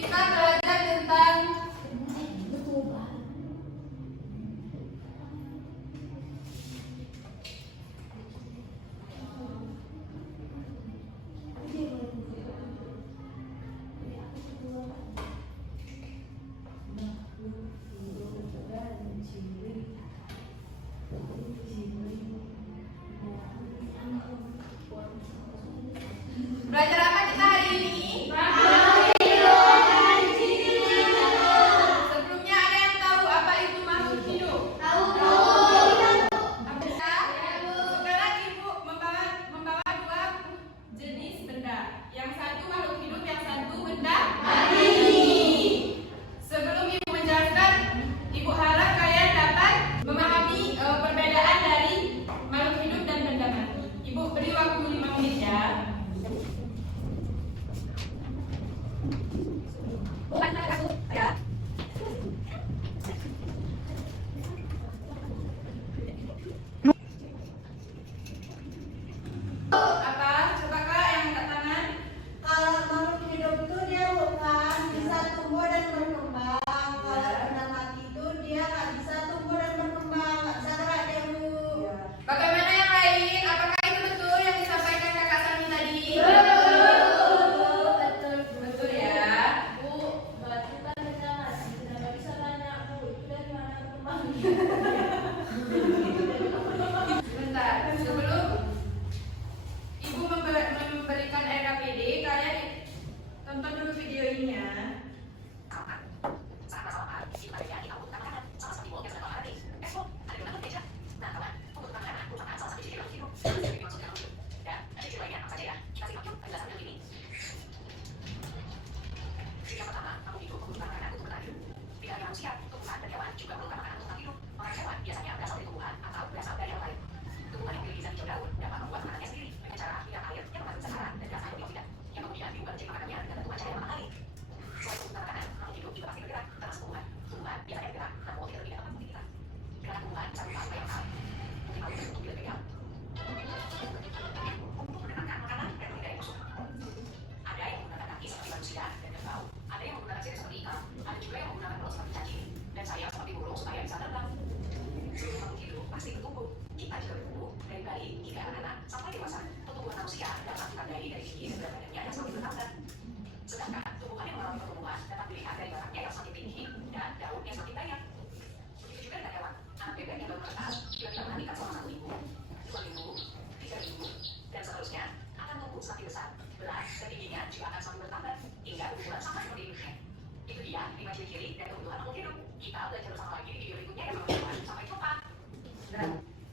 Kita belajar tentang belajar apa kita hari ini? Sebelumnya ada yang tahu apa itu makhluk hidup? Tahu. Sekarang Ibu membawa dua jenis benda. Yang satu makhluk hidup, yang satu benda mati. Sebelum Ibu menjelaskan, Ibu harap kalian dapat memahami perbedaan dari makhluk hidup dan benda mati. Ibu beri waktu 5 menit ya. Apa? Coba Kak yang angkat tangan. Kalau makhluk hidup itu dia bukan bisa tumbuh dan berkembang. Kalau benda mati itu dia nggak bisa tumbuh dan berkembang, nggak bisa gerak dia Bu. Bagaimana yang lain? Apakah itu betul yang disampaikan Kakak Sani tadi? Betul ya. Bu, batu kan benda mati, sudah nggak bisa banyak Bu. Itu dari mana berkembangnya? Sebentar, sebelum Ibu memberikan RKPD, kalian tonton dulu video ini ya.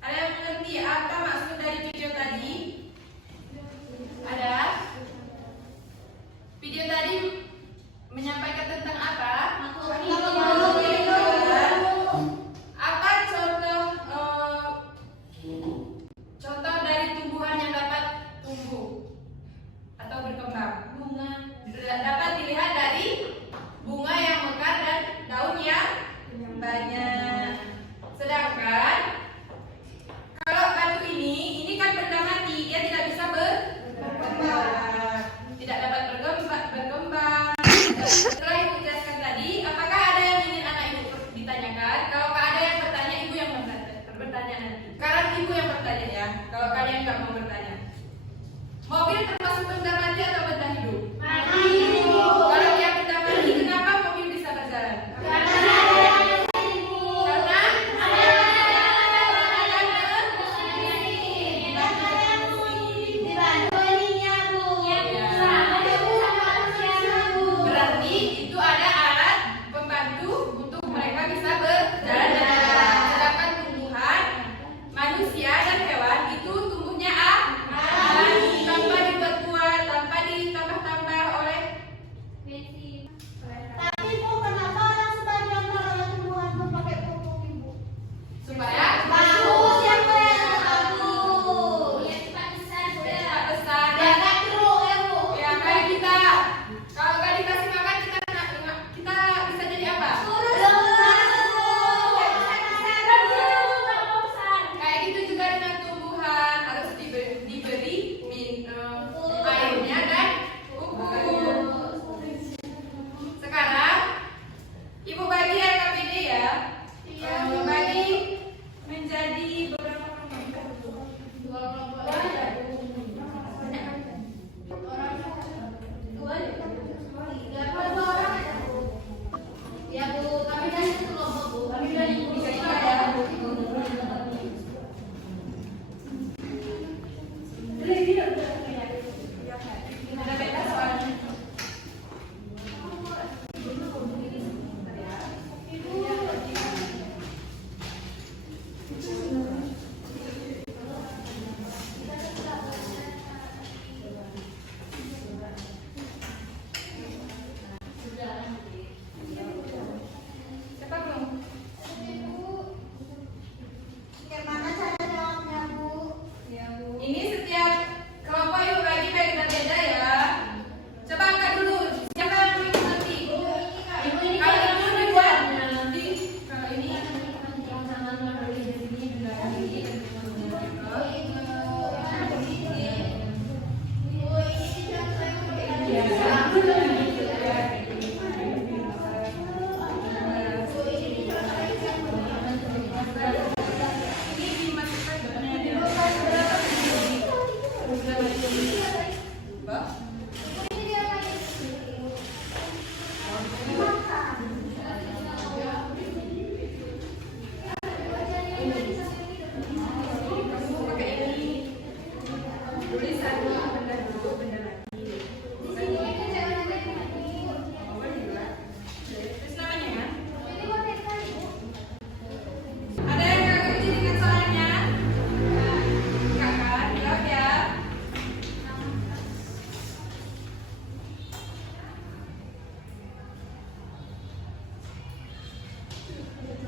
Ada yang mengerti apa maksud dari video tadi? Ada? Video tadi menyampaikan tentang apa? Makhluk hidup. Apa contoh dari tumbuhan yang dapat tumbuh atau berkembang? Bunga. Dapat dilihat dari bunga yang mekar dan daun yang banyak. Sedangkan kalau batu ini kan benda mati, dia tidak bisa berkembang, tidak dapat berkembang. Setelah Ibu jelaskan tadi, apakah ada yang ingin anak Ibu ditanyakan? Kalau ada yang bertanya, Ibu yang bertanya nanti. Sekarang Ibu yang bertanya ya, kalau kalian nggak mau bertanya. Mobil termasuk benda mati atau benda hidup? Mati. Kalau yang benda mati, kenapa mobil bisa berjalan?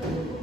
sudah tumbuh